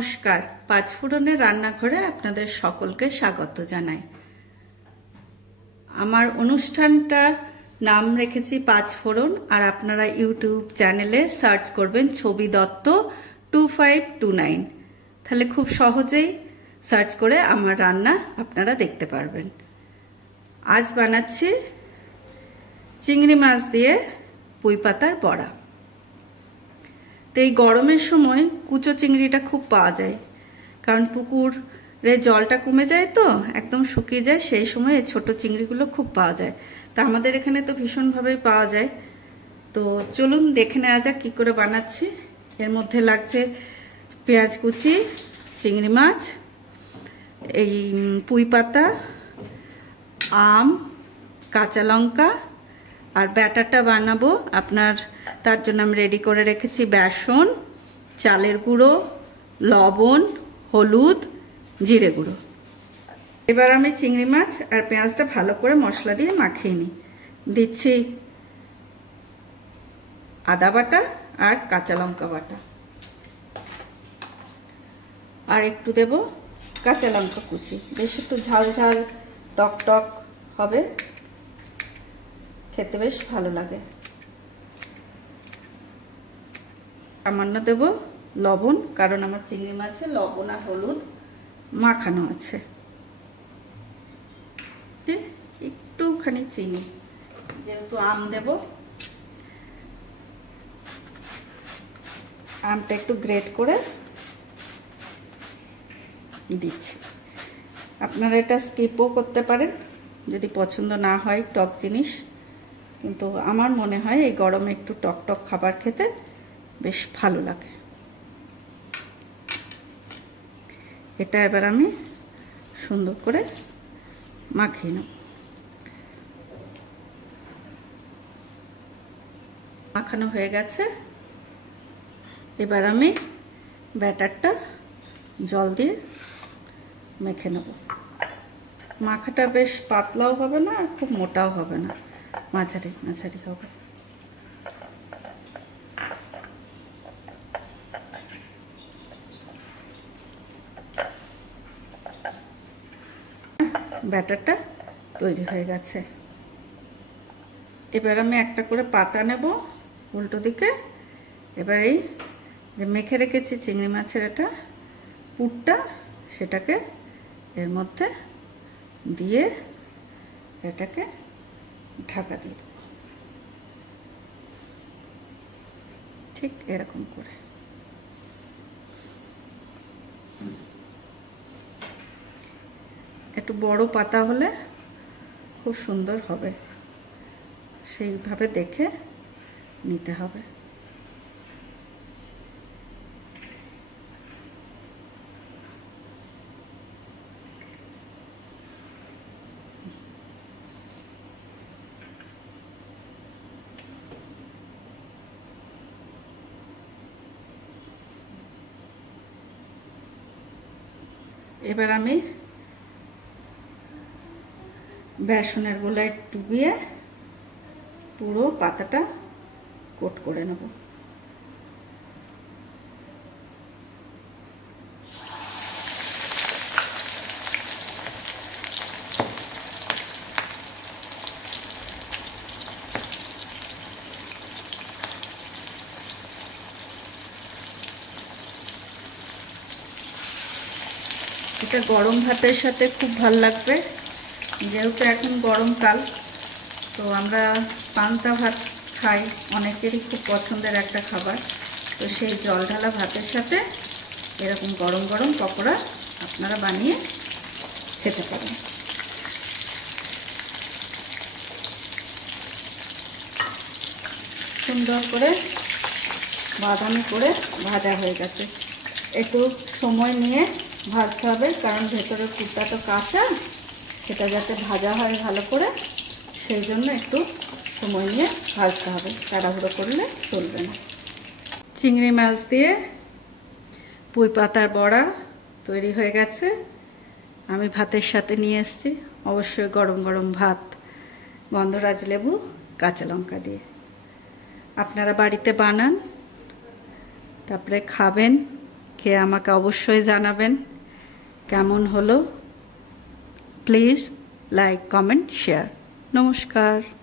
নমস্কার, পাঁচফোড়নের রান্নাঘরে আপনাদের সকলকে স্বাগত জানাই। আমার অনুষ্ঠানটার নাম রেখেছি পাঁচফোড়ন, আর আপনারা ইউটিউব চ্যানেলে সার্চ করবেন ছবি দত্ত 2529, তাহলে খুব সহজেই সার্চ করে আমার রান্না আপনারা দেখতে পারবেন। আজ বানাচ্ছি চিংড়ি মাছ দিয়ে পুঁই পাতার বড়া। তো এই গরমের সময় কুচো চিংড়িটা খুব পাওয়া যায়, কারণ পুকুরে জলটা কমে যায়, তো একদম শুকিয়ে যায়, সেই সময় এই ছোটো চিংড়িগুলো খুব পাওয়া যায়। তা আমাদের এখানে তো ভীষণভাবেই পাওয়া যায়। তো চলুন দেখে নেওয়া যাক কী করে বানাচ্ছি। এর মধ্যে লাগছে পেঁয়াজ কুচি, চিংড়ি মাছ, এই পুঁই পাতা, আম, কাঁচা লঙ্কা, আর ব্যাটারটা বানাবো আপনার, তার জন্য আমি রেডি করে রেখেছি বেসন, চালের গুঁড়ো, লবণ, হলুদ, জিরে গুঁড়ো। এবার আমি চিংড়ি মাছ আর পেঁয়াজটা ভালো করে মশলা দিয়ে মাখিয়ে নিই। দিচ্ছি আদা বাটা আর কাঁচা লঙ্কা বাটা, আর একটু দেব কাঁচা লঙ্কা কুচি। বেশ একটু ঝাল ঝাল টক টক হবে, খেতে বেশ ভালো লাগে। সামান্য দেব লবণ, কারণ আমার চিংড়ি মাছে লবণ আর হলুদ মাখানো আছে। একটুখানি চিনি, যেহেতু আম দেব, আমটা একটু গ্রেট করে দিচ্ছি। আপনারা এটা স্কিপও করতে পারেন যদি পছন্দ না হয় টক জিনিস, কিন্তু আমার মনে হয় এই গরমে একটু টক টক খাবার খেতে বেশ ভালো লাগে। এটা এবার আমি সুন্দর করে মাখিয়ে নেব। মাখানো হয়ে গেছে। এবার আমি ব্যাটারটা জল দিয়ে মেখে নেব। মাখাটা বেশ পাতলাও হবে না আর খুব মোটাও হবে না, মাঝারি মাঝারি হবে। ব্যাটারটা তৈরি হয়ে গেছে। এবার আমি একটা করে পাতা নেব উল্টো দিকে। এবার এই যে মেখে রেখেছি চিংড়ি মাছের এটা পুরটা, সেটাকে এর মধ্যে দিয়ে এটাকে ঢাকা দিয়ে দেব, ঠিক এরকম করে। একটু বড় পাতা হলে খুব সুন্দর হবে, সেইভাবে দেখে নিতে হবে। এবার আমি বেসনের গোলায় ডুবিয়ে পুরো পাতাটা কোট করে নেব। এটা গরম ভাতের সাথে খুব ভাল লাগবে, যেহেতু এখন গরমকাল, তো আমরা পান্তা ভাত খাই, অনেকেরই খুব পছন্দের একটা খাবার। তো সেই জল ঢালা ভাতের সাথে এরকম গরম গরম পকোড়া আপনারা বানিয়ে খেতে পারেন। সুন্দর করে বাদামি করে ভাজা হয়ে গেছে। একটু সময় নিয়ে ভাজতে হবে, কারণ ভেতরের পুরটা তো কাঁচা, সেটা যাতে ভাজা হয় ভালো করে, সেই জন্য একটু সময় নিয়ে ভাজতে হবে, তাড়াহুড়ো করলে চলবে না। চিংড়ি মাছ দিয়ে পুঁই পাতার বড়া তৈরি হয়ে গেছে। আমি ভাতের সাথে নিয়ে এসেছি, অবশ্যই গরম গরম ভাত, গন্ধরাজ লেবু, কাঁচা লঙ্কা দিয়ে। আপনারা বাড়িতে বানান, তারপরে খাবেন, খেয়ে আমাকে অবশ্যই জানাবেন কেমন হলো। Please like, comment, share. নমস্কার।